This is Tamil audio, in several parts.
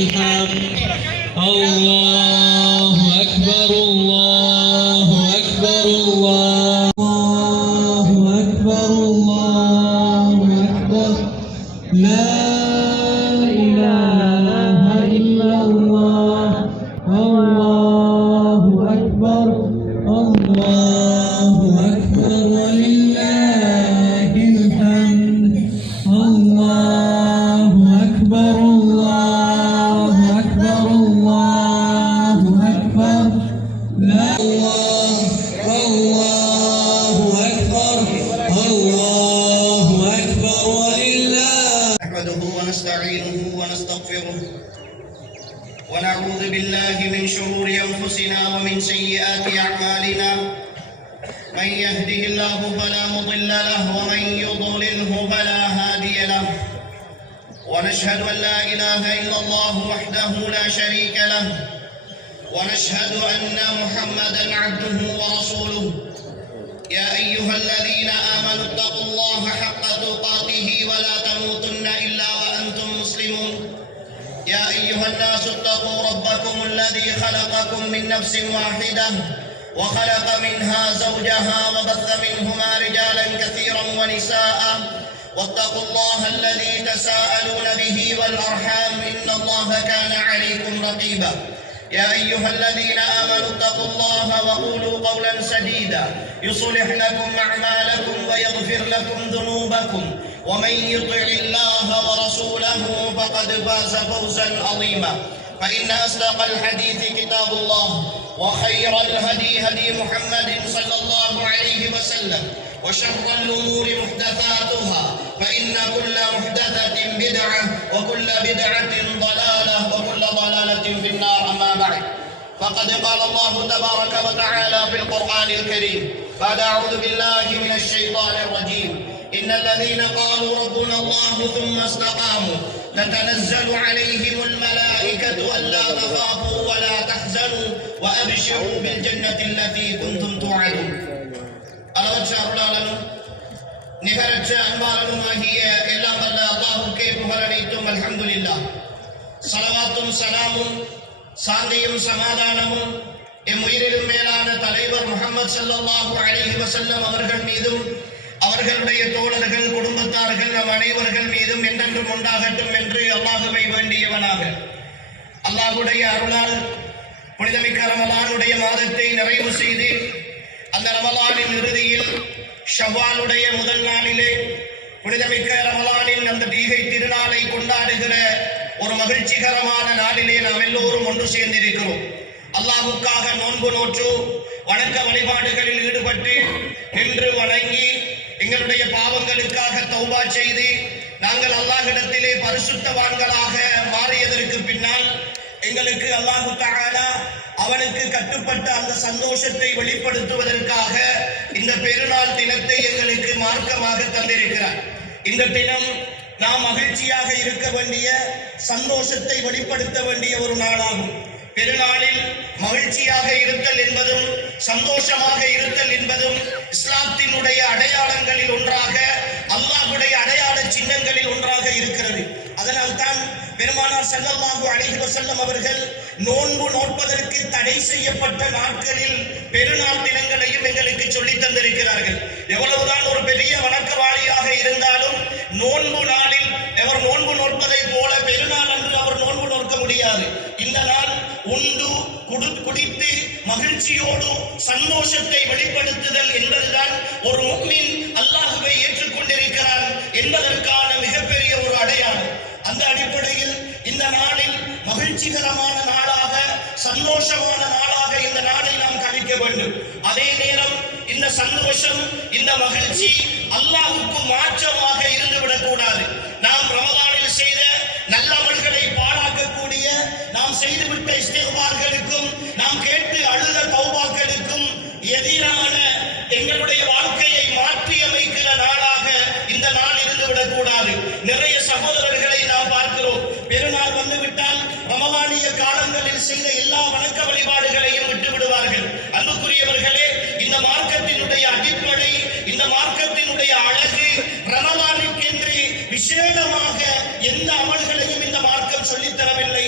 الحمد الله أكبر الله أكبر الله أكبر الله أكبر لا إله إلا الله الله أكبر الله أكبر ولله الحمد الله أكبر الله أكبر الله أكبر لا الله أكبر الله أكبر ولله. نحمده ونستعينه ونستغفره ونعوذ بالله من شرور أنفسنا ومن سيئات أعمالنا من يهده الله فلا مضل له ومن يضلله فلا هادي له ونشهد أن لا إله إلا الله وحده لا شريك له ونشهد أن محمدا عبده ورسوله يا أيها الذين آمنوا اتقوا الله حق تقاته ولا تموتن إلا وأنتم مسلمون يا أيها الناس اتقوا ربكم الذي خلقكم من نفس واحدة وخلق منها زوجها وبث منهما رجالا كثيرا ونساء واتقوا الله الذي تساءلون به والأرحام إن الله كان عليكم رقيبا يا أيها الذين آمنوا اتقوا الله وقولوا قولا سديدا يصلح لكم أعمالكم ويغفر لكم ذنوبكم ومن يطع الله ورسوله فقد فاز فوزا عظيما فإن أصدق الحديث كتاب الله وخير الهدي هدي محمد صلى الله عليه وسلم وشر الأمور محدثاتها فإن كل محدثة بدعة وكل بدعة ضلالة وكل ضلالة في النار. أما بعد فقد قال الله تبارك وتعالى في القرآن الكريم بعد أعوذ بالله من الشيطان الرجيم إن الذين قالوا ربنا الله ثم استقاموا تتنزل عليهم الملائكة ألا تخافوا ولا تحزنوا وأبشروا بالجنة التي كنتم توعدون. அளவற்ற அருளாளனும் நிகரற்ற அன்பாளனும் ஆகிய எல்லாம் வல்ல அல்லாஹ்வுக்கே புகழ் அனைத்தும் அல்ஹம்துலில்லாஹ். ஸலவாத்தும் ஸலாமும் சாந்தியும் சமாதானமும் எம் உயிரிலும் மேலான தலைவர் முஹம்மது ஸல்லல்லாஹு அலைஹி வஸல்லம் அவர்கள் மீதும் அவர்களுடைய தோழர்கள் குடும்பத்தார்கள் நம் அனைவர்கள் மீதும் என்றென்றும் உண்டாகட்டும் என்று அல்லாஹ்வை வேண்டியவனாக அல்லாஹ்வுடைய அருளால் புனிதமிக்க ரமலானுடைய மாதத்தை நிறைவு செய்து அந்த ரமலானின் இறுதியில் ஷவ்வாலுடைய முதல் நாளிலே புனிதமிக்க ரமலானின் அந்த தீகை திருநாளை கொண்டாடுகிற ஒரு மகிழ்ச்சிகரமான நாளிலே நாம் எல்லோரும் ஒன்று சேர்ந்திருக்கிறோம். அல்லாஹ்வுக்காக நோன்பு நோற்று வணக்க வழிபாடுகளில் ஈடுபட்டு நின்று வணங்கி எங்களுடைய பாவங்களுக்காக தௌபா செய்து நாங்கள் அல்லாஹ்விடத்திலே பரிசுத்தவான்களாக மாறியதற்கு பின்னால் எங்களுக்கு அல்லாஹ் தஆலா அவனுக்கு கட்டுப்பட்ட அந்த சந்தோஷத்தை வெளிப்படுத்துவதற்காக இந்த பெருநாள் தினத்தை எங்களுக்கு மார்க்கமாக தந்திருக்கிறார். இந்த தினம் நாம் மகிழ்ச்சியாக இருக்க வேண்டிய சந்தோஷத்தை வெளிப்படுத்த வேண்டிய ஒரு நாளாகும். பெருநாளில் மகிழ்ச்சியாக இருத்தல் என்பதும் சந்தோஷமாக இருத்தல் என்பதும் இஸ்லாத்தினுடைய அடையாளங்களில் ஒன்றாக அல்லாஹ்வுடைய அடையாள சின்னங்களில் ஒன்றாக இருக்கிறது. அதனால் தான் பெருமானார் ஸல்லல்லாஹு அலைஹி வஸல்லம் அவர்கள் நோன்பு நோட்பதற்கு தடை செய்யப்பட்ட நாட்களில் பெருநாள் தினங்களையும் எங்களுக்கு சொல்லி தந்திருக்கிறார்கள். எவ்வளவுதான் ஒரு பெரிய வணக்கவாளியாக இருந்தாலும் நோன்பு நாளில் அவர் நோன்பு நோட்பதை போல பெருநாள் அன்று அவர் நோன்பு நோக்க முடியாது. இந்த நாள் உண்டு குடித்து மகிழ்ச்சியோடு சந்தோஷத்தை வெளிப்படுத்துதல் என்பதுதான் ஒரு முஃமின் அல்லாஹ்வை ஏற்றுக்கொண்டிருக்கிறான் என்பதற்கான மிகப்பெரிய ஒரு அடையாளம். அந்த அடிப்படையில் இந்த நாளில் மகிழ்ச்சிகரமான நாளாக சந்தோஷமான நாளாக இந்த நாளை நாம் கழிக்க வேண்டும். அதே நேரம் இந்த சந்தோஷம் இந்த மகிழ்ச்சி அல்லாஹ்வுக்கு மாற்றமாக இருந்துவிடக் கூடாது. நாம் ரமலானில் செய்த நல்ல அமல்களை பாழாக்கக்கூடிய நாம் செய்துவிட்ட இஸ்திக்பார்களுக்கும் நாம் கேட்டு அழுத தௌபாக்களுக்கும் எதிரான எங்களுடைய வாழ்க்கையை மாற்றி அமைக்கிற நாளாக இந்த நாள் இருந்து விடக்கூடாது. நிறைய சகோதரர்களை நாம் பார்க்கிறோம். பெருநாள் வந்துவிட்டால் ரமலானிய காலங்களில் செய்த எல்லா வணக்க வழிபாடுகளையும் விட்டு விடுவார்கள். அன்புக்குரியவர்களே, இந்த மார்க்கத்தினுடைய அடிப்படை, இந்த மார்க்கத்தினுடைய அழகு ரமலானுக்கென்று விசேடமாக எந்த அமல்களையும் இந்த மார்க்கம் சொல்லித்தரவில்லை.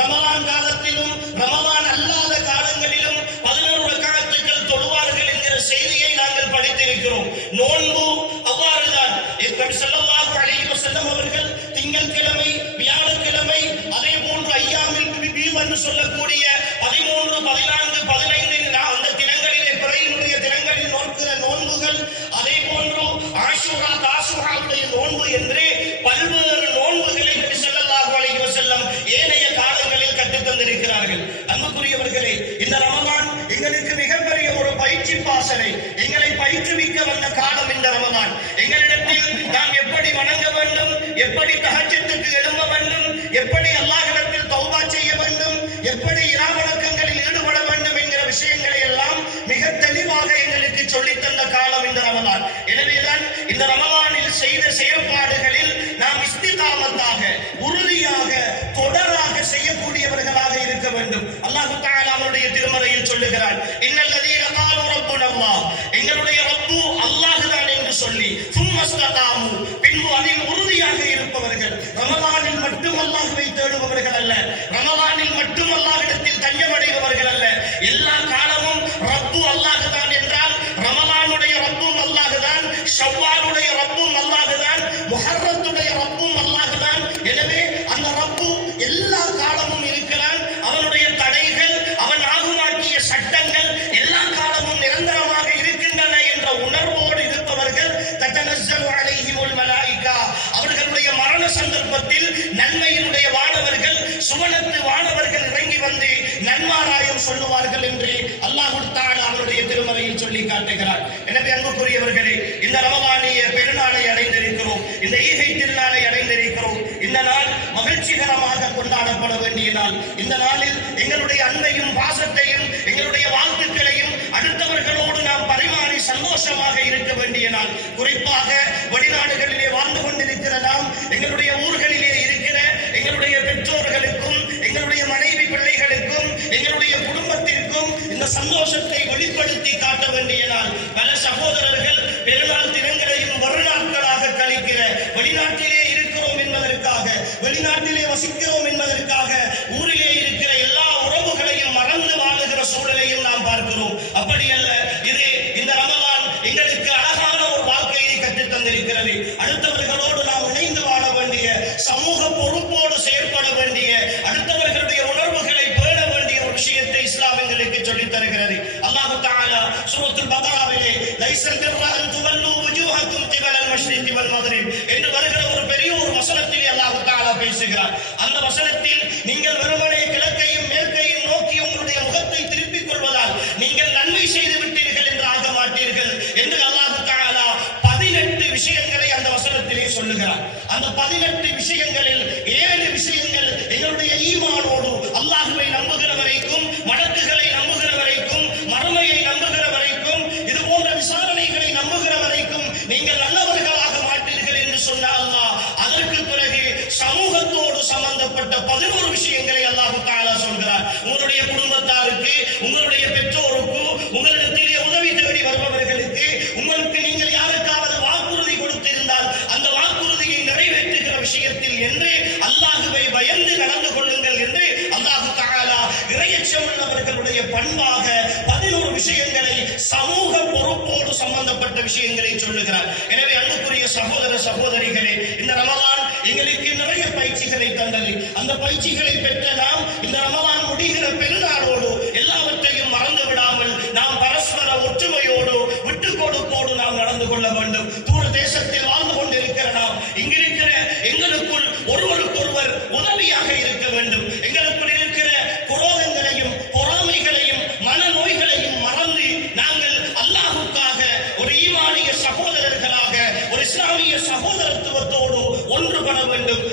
ரமலான் காலத்திலும் ரமலான் அல்லாத காலங்களிலும் 11 ரக்அத்துகள் தொழுவார்கள் என்கிற செய்தியை நாங்கள் படித்திருக்கிறோம். நோன்பு அவ்வாறுதான். நபி ஸல்லல்லாஹு அலைஹி வஸல்லம் அவர்கள் திங்கட்கிழமை, வியாழக்கிழமை, அதே போன்று ஐயாமில் பீம் என்று சொல்லக்கூடிய 13, 14, 15 அந்த தினங்களிலே பிறையினுடைய தினங்களில் நோக்கிற நோன்புகள், அதே போன்று ஆஷுரா, தாசுராவுடைய நோன்பு என்று பல்வேறு நோன்புகளை நபி ஸல்லல்லாஹு அலைஹி வஸல்லம் ஏனைய காலங்களில் கற்றுத் தந்திருக்கிறார்கள். அன்புக்குரியவர்களே, இந்த ரமலான் எங்களுக்கு மிகப்பெரிய ஒரு பயிற்சி பாசறை, எங்களை பயிற்றுவிக்க வந்த காலம் இந்த ரமலான். எங்களிடத்தில் நாம் எப்படி வணங்க வேண்டும், எப்படி தஹஜ்ஜுக்கு எழும்ப வேண்டும், எப்படி அல்லாஹ்விடத்தில் தௌபா செய்ய வேண்டும், எப்படி இரா வணக்கங்களில் ஈடுபட வேண்டும் என்கிற விஷயங்களை எல்லாம் மிக தெளிவாக எங்களுக்கு சொல்லித் தந்த காலம் இந்த ரமலான். எனவேதான் இந்த ரமலானில் செய்த செயற்பாடுகளில் நாம் இஸ்திகாமத்தாக, உறுதியாக, தொடராக செய்யக்கூடியவர்களாக இருக்க வேண்டும். அல்லாஹ் தஆலா அவருடைய திருமறையில் சொல்லுகிறார், இன்னல்லதீன காலு ரப்புனல்லாஹ், எங்களுடைய ரப்பு அல்லாஹ் தான் என்று சொல்லி, சும்மஸ்தகாமு, பின்பு அதில் உறுதியாக இருப்பவர்கள். ரமலானில் மட்டும் அல்லாஹ்வை தேடுபவர்கள் அல்ல, ரமலானில் மட்டும் அல்லாஹ்விடத்தில் தஞ்சமடைபவர்கள் அல்ல. எல்லா காலமும் ரப்பு அல்லாஹ் தான் என்றால் ரமலானுடைய ரப்பும் அல்லாஹ் தான், ஷவ்வாலுடைய ரப்பும் அல்லாஹ் தான், முஹர்ரத்துடைய ரப்பும் அல்லாஹ் தான். எனவே அந்த ரப்பு எல்லா காலமும் இருக்கிறான். அவனுடைய தடைகள், அவன் ஆகுமாக்கிய சட்டங்கள் எல்லா காலமும் நிரந்தரமாக இருக்கின்றன என்ற உணர்வோடு இருப்பவர்கள் தத்தனஸ்ஸலு அலைஹிமுல் மலாயிகா, அவர்களுடைய மரண சந்தர்ப்பத்தில் நன்மையினுடைய வானவர்கள், சுவனத்து வானவர்கள் இறங்கி வந்து நன்மாராயம் சொல்லுவார்கள் என்று அல்லாஹ் தஆலா அவருடைய திருமறையில் சொல்லி காட்டுகிறார். எனவே அன்புக்குரியவர்களே, இந்த ரமலானிய பெருநாளை அடைந்திருக்கிறோம், இந்த ஈகை திருநாளை அடைந்திருக்கிறோம். இந்த நாள் மகிழ்ச்சிகரமாக கொண்டாடப்பட வேண்டிய நாள். இந்த நாளில் எங்களுடைய அன்பையும் பாசத்தையும் எங்களுடைய வாழ்த்துக்களையும் அடுத்தவர்களோடு நாம் பரிமாறி சந்தோஷமாக இருக்க வேண்டிய நாள். குறிப்பாக வெளிநாடுகளிலே வாழ்ந்து கொண்டிருக்கிற நாம், எங்களுடைய ஊர்களிலே இருக்கிற எங்களுடைய பெற்றோர்களுக்கும், எங்களுடைய மனைவி பிள்ளைகளுக்கும், எங்களுடைய குடும்பத்திற்கும் இந்த சந்தோஷத்தை வெளிப்படுத்தி காட்ட வேண்டிய நாள். பல சகோதரர்கள் பெருநாள் தினங்களையும் வருநாட்களாக கழிக்கிற, வெளிநாட்டிலே இருக்கிறோம் என்பதற்காக, வெளிநாட்டிலே வசிக்கிறோம் என்பதற்காக ஊரிலே இருக்கிற எல்லா உறவுகளையும் மறந்து வாழுகிற சூழலையும் நாம் பார்க்கிறோம். அப்படி அல்ல. இது இந்த ரமலான் எங்களுக்கு அழகான ஒரு வாழ்க்கையை கற்றுத் தந்திருக்கிறது. அடுத்தவர்களோடு நாம் இணைந்து வாழ வேண்டிய, சமூக பொறுப்போடு செயற்பட வேண்டிய, அடுத்தவர்களுடைய உணர்வுகளை பேண வேண்டிய ஒரு விஷயத்தை இஸ்லாம் எங்களுக்கு சொல்லித் தருகிறது. அல்லாஹ் தஆலா சூரத்துல் பக்ராவிலே லைஸல் பிர்ர அன் துவல்லு வுஜூஹக்கும் கிபலல் மஷ்ரிகி வல் மக்ரிப் என்று வருகிற ஒரு பெரிய ஒரு வசனத்திலே அல்லாஹ் தஆலா பேசுகிறார். அந்த வசனத்தில் நீங்கள் வெறுமனே கிழக்கையும் மேற்கையும் நோக்கி உங்களுடைய முகத்தை திருப்பிக் கொள்வதால் நீங்கள் நன்மை செய்து விட்டீர்கள் என்று ஆக மாட்டீர்கள் என்று அல்லாஹ் தஆலா 18 விஷயங்களை அந்த வசனத்திலே சொல்லுகிறார். அந்த 18 விஷயங்களில் 7 விஷயங்கள் எங்களுடைய ஈமானோடு, அல்லாஹ்வை நம்புகிற வரைக்கும், மலக்குகளை நம்புகிற வரைக்கும், மறுமையை நம்புகிற வரைக்கும், இது போன்ற விசாரணைகளை நம்புகிற வரைக்கும் நீங்கள் நல்லவர்களாக மாட்டீர்கள் என்று சொன்ன அல்லாஹ் அதற்கு பிறகு சமூகத்தோடு சம்பந்தப்பட்ட 11 விஷயங்களை அல்லாஹ் தஆலா சொல்கிறார். உங்களுடைய குடும்பத்தாருக்கு, உங்களுடைய பெற்றோருக்கு, உங்களிடத்திலே உதவி தேடி வருபவர்களுக்கு, உங்களுக்கு நீங்கள் யாருக்காவது வாக்குறுதி கொடுத்திருந்தால் அந்த வாக்குறுதியை நிறைவேற்றுகிற விஷயத்தில் என்று அல்லாஹ்வை பயந்து நடந்து கொள்ளுங்கள் என்று அல்லாஹ் தஆலா இறையச்சம் உள்ளவர்களுடைய பண்பாக 11 விஷயங்களை, சமூக பொறுப்போடு சம்பந்தப்பட்ட விஷயங்களை சொல்லுகிறார். எனவே அன்புக்குரிய சகோதர சகோதரிகளே, இந்த ரமலான் எங்களுக்கு நிறைய பயிற்சிகளை தந்தது. அந்த பயிற்சிகளை பெற்ற நாம் இந்த ரமலான் முடிகிற பெருநாளோடு எல்லாவற்றையும் மறந்து விடாமல் நாம் பரஸ்பர ஒற்றுமையோடு, விட்டு கொடுப்போடு நாம் நடந்து கொள்ள வேண்டும். தூர தேசத்தில் வாழ்ந்து கொண்டிருக்கிற நாம் இங்கிருக்கிற எங்களுக்குள் ஒருவருக்கொருவர் உதவியாக இருக்க வேண்டும். எங்களுக்குள் இருக்கிற குரோதங்களையும், பொறாமைகளையும், மனநோய்களையும் மறந்து நாங்கள் அல்லாஹ்வுக்காக ஒரு ஈமானிய சகோதரர்களாக, ஒரு இஸ்லாமிய சகோதரத்துவத்தோடு ஒன்றுபட வேண்டும்.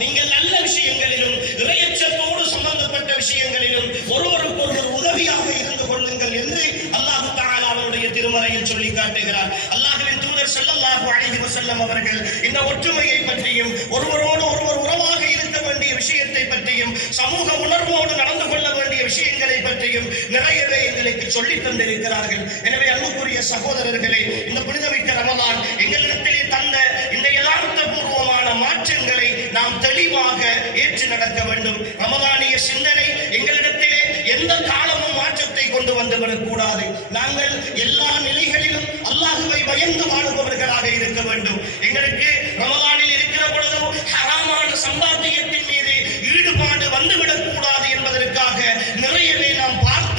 நீங்கள் நல்ல விஷயங்களிலும் இறையச்சத்தோடு சம்பந்தப்பட்ட விஷயங்களிலும் ஒருவருக்கொருவர் உதவியாக இருந்து கொள்ளுங்கள் என்று அல்லாஹ் தஆலா அவருடைய திருமறையில் சொல்லி காட்டுகிறார். அல்லாஹ்வின் தூதர் ஸல்லல்லாஹு அலைஹி வஸல்லம் அவர்கள் இந்த ஒற்றுமையை பற்றியும், ஒருவரோடு ஒருவர் உறவாக இருக்க வேண்டிய விஷயத்தை பற்றியும், சமூக உணர்வோடு நடந்து கொள்ள வேண்டிய விஷயங்களை பற்றியும் நிறையவே எங்களுக்கு சொல்லி தந்திருக்கிறார்கள். எனவே அன்புக்குரிய சகோதரர்களே, இந்த புனிதமிக்க ரமலான் எங்களிடத்திலே தந்த இந்த யதார்த்தபூர்வமான மாற்றங்களை நாம் தெளிவாக ஏற்று நடக்க வேண்டும். ரமலானிய சிந்தனை எங்களிடத்திலே எந்த காலமும் மாற்றத்தை கொண்டு வந்துவிடக் கூடாது. நாங்கள் எல்லா நிலைகளிலும் அல்லாஹுவை பயந்து வாழுபவர்களாக இருக்க வேண்டும். எங்களுக்கு ரமலானில் இருக்கிற பொழுதோ ஹராமான சம்பாத்தியத்தின் மீது ஈடுபாடு வந்துவிடக் கூடாது என்பதற்காக நிறையவே நாம் பார்த்து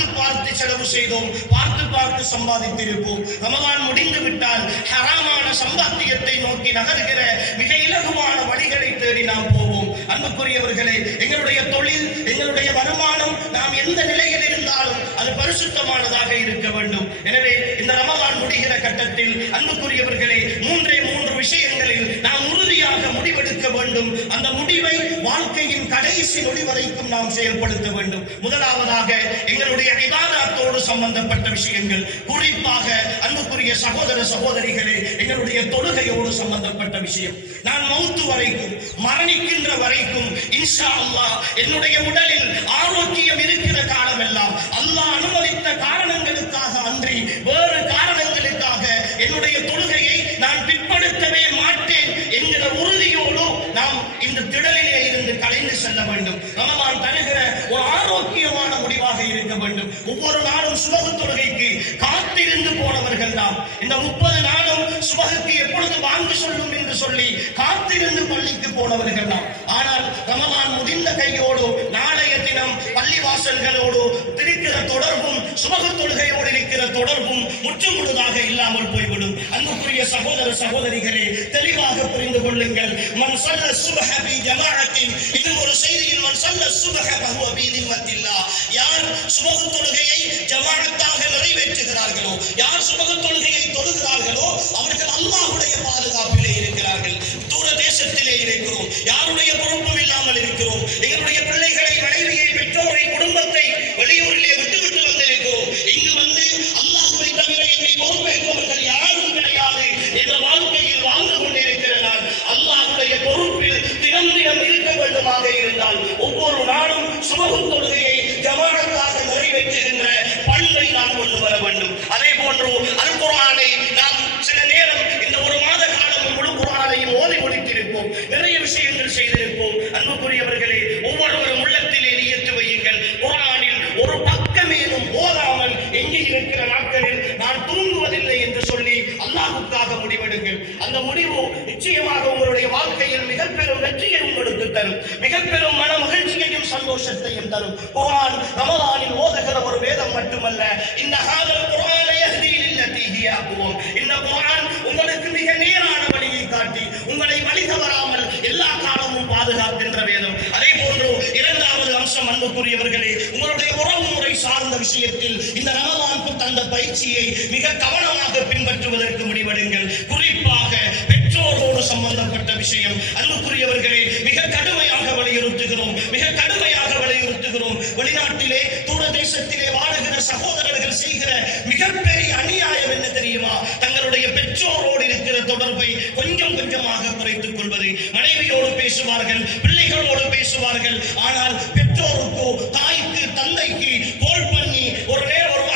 செலவு செய்தோம், பார்த்து சம்பாதித்திருப்போம். ரமலான் முடிந்து விட்டால் ஹராமான சம்பாத்தியத்தை நோக்கி நகர்கிற மிக இலகுவான வழிகளை தேடி நாம் போவோம். அன்புக்குரியவர்களே, எங்களுடைய தொழில், எங்களுடைய வருமானம், நாம் எந்த நிலையில் இருந்தாலும் அது பரிசுத்தமானதாக இருக்க வேண்டும். எனவே இந்த ரமலான் முடிகிற கட்டத்தில் அன்புக்குரியவர்களே, மூன்று விஷயங்களில் நாம் உறுதியாக முடிவெடுக்க வேண்டும். அந்த முடிவை வாழ்க்கையின் கடைசி நொடி வரைக்கும் நாம் செயல்படுத்த வேண்டும். முதலாவதாக எங்களுடைய இபாதத்தோடு சம்பந்தப்பட்ட விஷயங்கள், குறிப்பாக அன்புக்குரிய சகோதர சகோதரிகளே, எங்களுடைய தொழுகையோடு சம்பந்தப்பட்ட விஷயம். நான் மௌத்து வரைக்கும், மரணிக்கின்ற வரைக்கும் இன்ஷா அல்லாஹ் என்னுடைய உடலில் ஆரோக்கியம் இருக்கிற காலமெல்லாம் அல்லாஹ் அனுமதித்த காரணங்களுக்காக அன்றி வேறு காரணங்களுக்காக என்னுடைய தொழுகையை நான் பிற்படுத்தவே மாட்டேன் என்கிற உறுதியோடு நாம் இந்த திடலிலே இருந்து கலைந்து செல்ல வேண்டும். ரமலான் தருகிற ஒரு ஆரோக்கியமான முடிவாக இருக்க வேண்டும். ஒவ்வொரு நாளும் சுபகு தொழுகைக்கு காத்திருந்து போனவர்கள் நாம். இந்த 30 நாளும் சுபகுக்கு எப்பொழுது வாங்கி சொல்லும் என்று சொல்லி காத்திருந்து பள்ளிக்கு போனவர்கள் நாம். ஆனால் ரமலான் முடிந்த கையோடு நாளைய தினம் பள்ளிவாசல்களோடு இருக்கிற தொடர்பும், சுபகு தொழுகையோடு இருக்கிற தொடர்பும் முற்றுமுழுதாக இல்லாமல் போய்விடும். அன்புக்குரிய சகோதர சகோதரிகளே, தெளிவாக புரிந்து கொள்ளுங்கள். மன் ஸல்ல ஸுப்ஹ பி ஜமாஅத்தின், இது ஒரு செய்தியில் மன் ஸல்ல ஸுப்ஹ ஃபஹுவ பி திம்மத்தில்லாஹ், யார் சுபஹ் தொழுகையை ஜமாஅத்தாக நிறைவேற்றுகிறார்களோ, யார் சுபஹ் தொழுகையை தொழுகிறார்களோ அவர்கள் அல்லாஹ்வுடைய பாதுகாப்பிலே இருக்கிறார்கள். தூர தேசத்திலே இருக்கிறோம், யாருடைய பொறுப்பும் இல்லாமல் இருக்கிறோம். எங்களுடைய பிள்ளைகளை, மனைவியை, பெற்றோரை, குடும்பத்தை வெளியூரிலே விட்டுவிட்டு வந்திருக்கிறோம். இங்கு வந்து அல்லாஹ்வை தவிர என்னை பொறுப்பேற்பவர்கள் யாரும் கிடையாது என்ற வாழ்க்கையில் வாழ்ந்து கொண்டிருக்கிற நான் அல்லாஹ்வுடைய பொறுப்பில் தினம் இருக்க வேண்டுமாக இருந்தால் ஒவ்வொரு நாளும் சுபஹ் தொழுகையை ஜமாஅத்தாக நிறைவேற்றுகின்ற பண்பை நாம் கொண்டு வர வேண்டும். அதே போன்று அல் குர்ஆனை நாம் சில நேரம் இந்த ஒரு மாத காலம் முழு குர்ஆனையும் ஓதி முடித்திருப்போம், நிறைய விஷயங்கள் செய்திருப்போம். அன்புக்குரியவர்களே, ஒவ்வொருவரும் உள்ளத்திலே நியத்து வையுங்கள். குர்ஆனில் ஒரு பக்கமேனும் ஓதாமல் எங்கே இருக்கிற நாட்களில் நான் தூங்குவதில்லை என்று சொல்லி அல்லாஹ்வுக்காக முடிவெடுங்கள். அந்த முடிவு நிச்சயமாக உங்களுடைய வாழ்க்கையில் மிக பெரும் வெற்றியை உங்களுக்கு தரும், மிக பெரும் மன மகிழ்ச்சியையும் சந்தோஷத்தையும் தரும். குர்ஆன் ரமலானில் ஓதுகிற ஒரு வேதம் மட்டுமல்ல, இந்த ஹாதல் குர்ஆன யஹ்தி லில்லதி ஹிய அக்வம், இந்த குர்ஆன் உங்களுக்கு மிக நேரான வழியை காட்டி உங்களை வழி தவறாமல் எல்லா காலமும் பாதுகாக்கின்ற வேதம். அதே போன்று இரண்டாவது அம்சம், அன்புக்குரியவர்களே, உங்களுடைய உறவு முறை சார்ந்த விஷயத்தில் இந்த ரமலானுக்கு தந்த பயிற்சியை மிக கவனமாக பின்பற்றுவதற்கு முடிவெடுங்கள். குறிப்பாக பெற்றோரோடு சம்பந்தப்பட்ட விஷயம், அன்புக்குரியவர்களே, மிக கடுமையாக வலியுறுத்துகிறோம், மிக கடுமையாக வலியுறுத்துகிறோம். வெளிநாட்டிலே, தூர தேசத்திலே வாழுகிற சகோதரர்கள் செய்கிற மிகப்பெரிய அநியாயம் என்ன தெரியுமா? தங்களுடைய பெற்றோரோடு இருக்கிற தொடர்பை கொஞ்சம் கொஞ்சமாக குறைத்துக் கொள்வது. மனைவியோடு பேசுவார்கள், பிள்ளைகளோடு பேசுவார்கள், ஆனால் பெற்றோருக்கோ, தாய்க்கு, தந்தைக்கு கோல் பண்ணி ஒரு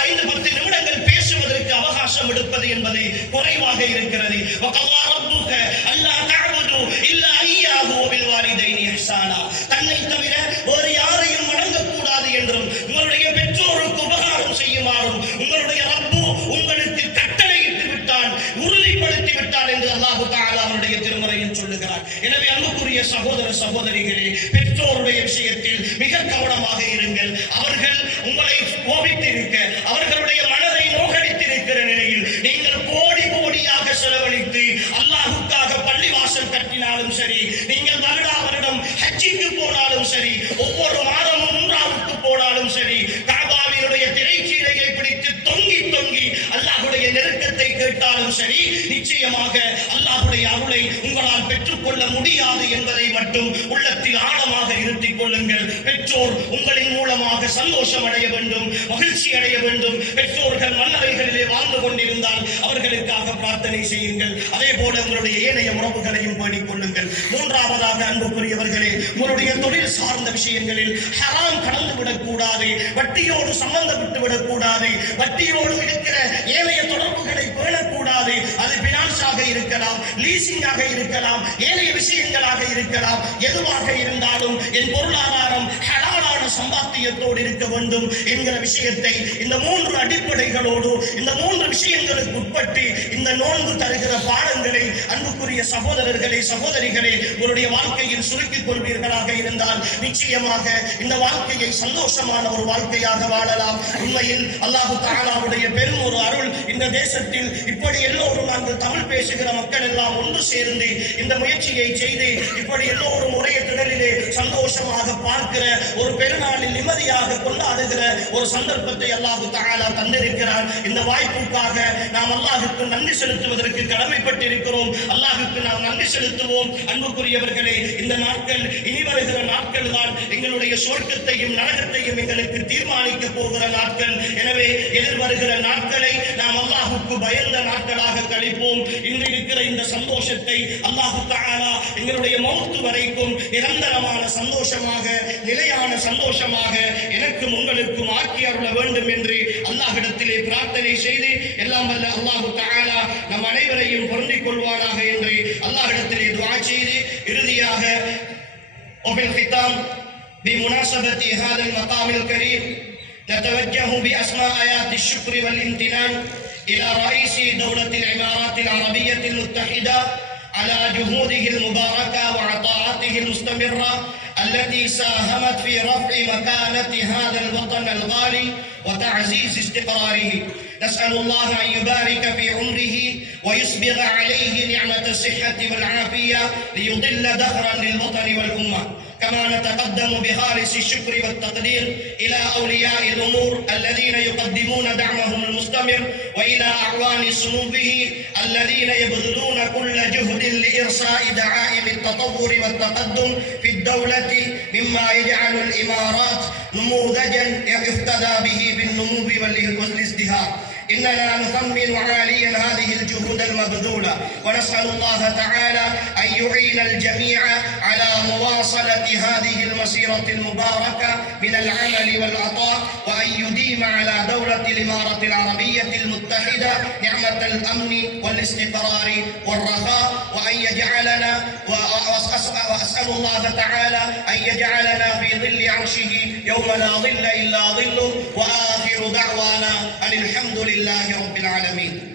5-10 நிமிடங்கள் பேசுவதற்கு அவகாசம் எடுப்பது என்பது குறைவாக இருக்கிறது. தன்னை தவிர வேறு யாரையும் வணங்கக்கூடாது என்றும், உங்களுடைய பெற்றோருக்கு உபகாரம் செய்யுமாறும் உங்களுடைய ரப்பு உங்களுக்கு கட்டளையிட்டு விட்டான், உறுதிப்படுத்தி விட்டான் என்று அல்லாஹ் தஆலா அவருடைய திருமறையில் சொல்லுகிறார். எனவே அன்புக்குரிய சகோதர சகோதரிகளே, பெற்றோருடைய விஷயத்தில் மிக கவனமாக இருங்கள். அவர்கள் உங்களை கோபித்திருக்க, அவர்களுடைய மனதை நோகடித்திருக்கிற நிலையில் நீங்கள் கோடி கோடியாக செலவழித்து அல்லாஹ்வுக்காக பள்ளிவாசல் கட்டினாலும் சரி, நீங்கள் வருடம் ஹஜ்ஜுக்கு போனாலும் சரி, ஒவ்வொரு மாதமும் உம்ராவுக்கு போனாலும் சரி, கஅபாவினுடைய திரைச்சீலையை பிடித்து தொங்கி தொங்கி அல்லாஹ்வுடைய நெருக்கத்தை கேட்டாலும் சரி, நிச்சயமாக அல்லாஹ்வுடைய அருளை உங்களால் பெற்றுக்கொள்ள முடியாது என்பதை மட்டும் மட்டும் உள்ளத்தில் ஆழமாக இருத்திக் கொள்ளுங்கள். பெற்றோர் உங்களின் மூலமாக சந்தோஷம் அடைய வேண்டும், மகிழ்ச்சி அடைய வேண்டும். பெற்றோர்கள் மன்னரைகளிலே வாழ்ந்து கொண்டிருந்தால் அவர்களுக்காக பிரார்த்தனை செய்யுங்கள். அதே போல உங்களுடைய ஏனைய உறவுகளையும் பேணிக் கொள்ளுங்கள். மூன்றாவதாக அன்புக்குரியவர்களே, உங்களுடைய தொழில் சார்ந்த விஷயங்களில் ஹராம் கலந்துவிடக் கூடாது, வட்டியோடு சம்பந்தப்பட்டு விடக்கூடாது, வட்டியோடு இருக்கிற ஏனைய தொடர்புகளை பேணக்கூடாது. அது பினான்ஸாக இருக்கலாம், லீசிங்காக இருக்கலாம், ஏனைய விஷயங்களாக இருக்கலாம். எதுவாக இருந்தாலும் என் பொருளாதாரம் ஹலாலான சம்பாத்தியத்தோடு இருக்க வேண்டும் என்கிற விஷயத்தை இந்த 3 அடிப்படைகளோடு, இந்த 3 விஷயங்களுக்கு உட்பட்டு இந்த நோன்பு தருகிற பாடங்களை அன்புக்குரிய சகோதரர்களே, சகோதரிகளே, உங்களுடைய வாழ்க்கையில் சுருக்கிக் கொள்வீர்களாக இருந்தால் நிச்சயமாக இந்த வாழ்க்கையை சந்தோஷமான ஒரு வாழ்க்கையாக வாழலாம். உண்மையில் அல்லாஹ் தஆலாவுடைய பெரும் ஒரு அருள் இந்த தேசத்தில் இப்படி எல்லோரும் நாங்கள் தமிழ் பேசுகிற மக்கள் எல்லாம் ஒன்று சேர்ந்து இந்த முயற்சியை செய்து இப்படி எல்லோரும் ஒரே திடலிலே சந்தோஷமாக பார்க்கிற ஒரு பெருநாளில் நிம்மதியாக கொண்டாடுகிற ஒரு சந்தர்ப்பத்தை அல்லாஹ் தஆலா தந்திருக்கிறார். இந்த வாய்ப்புக்காக நாம் அல்லாஹ்வுக்கு நன்றி செலுத்துவதற்கு கடமைப்பட்டிருக்கிறோம். அல்லாஹ்வுக்கு நாம் நன்றி செலுத்துவோம். அன்புக்குரியவர்களே, இந்த நாட்கள் இனி வருகிற நாட்கள் தான் எங்களுடைய சொர்க்கத்தையும் நரகத்தையும் எங்களுக்கு தீர்மானிக்க போகிற நாட்கள். எனவே எதிர்வருகிற நாட்களை நாம் அல்லாஹ்வுக்கு பயந்த நாட்களாக கழிப்போம். இன்று இருக்கிற இந்த சந்தோஷத்தை அல்லாஹ் தஆலா எங்களுடைய மௌத் வரைக்கும் நிரந்தரமான சந்தோஷமாக, நிலையான சந்தோஷமாக எனக்கும் உங்களுக்கும் ஆக்கி அருள வேண்டும் என்று அல்லாஹ்விடத்திலே பிரார்த்தனை செய்து எல்லாம் வல்ல அல்லாஹ் தஆலா நம் அனைவரையும் பொருந்திக் கொள்வானாக என்று அல்லாஹ்விடத்திலே துஆ செய்து இறுதியாக وبالختام بمناسبة هذا المقام الكريم نتوجه بأسماء آيات الشكر والامتنان إلى رئيس دولة الإمارات العربية المتحدة على جهوده المباركة وعطاءاته المستمرة التي ساهمت في رفع مكانة هذا الوطن الغالي وتعزيز استقراره. نسأل الله أن يبارك في عمره ويسبغ عليه نعمة الصحة والعافية ليضل دهرا للوطن والأمة. كما نتقدم بخالص الشكر والتقدير إلى أولياء الأمور الذين يقدمون دعمهم المستمر وإلى أعوان صنوفه الذين يبذلون كل جهد لإرساء دعائم التطور والتقدم في الدولة مما يجعل الإمارات نموذجا يفتدى به بالنمو والازدهار. إننا نثمن عاليا هذه الجهود المبذولة ونسأل الله تعالى أن يعين الجميع على مواصلة هذه المسيرة المباركة من العمل والعطاء، وأن يديم على دولة الإمارة العربية المتحدة نعمة الأمن والاستقرار والرخاء، وأن يجعلنا وأسأل الله تعالى أن يجعلنا في ظل عرشه يوم لا ظل إلا ظله. وآخر دعوانا أن الحمد لله رب العالمين.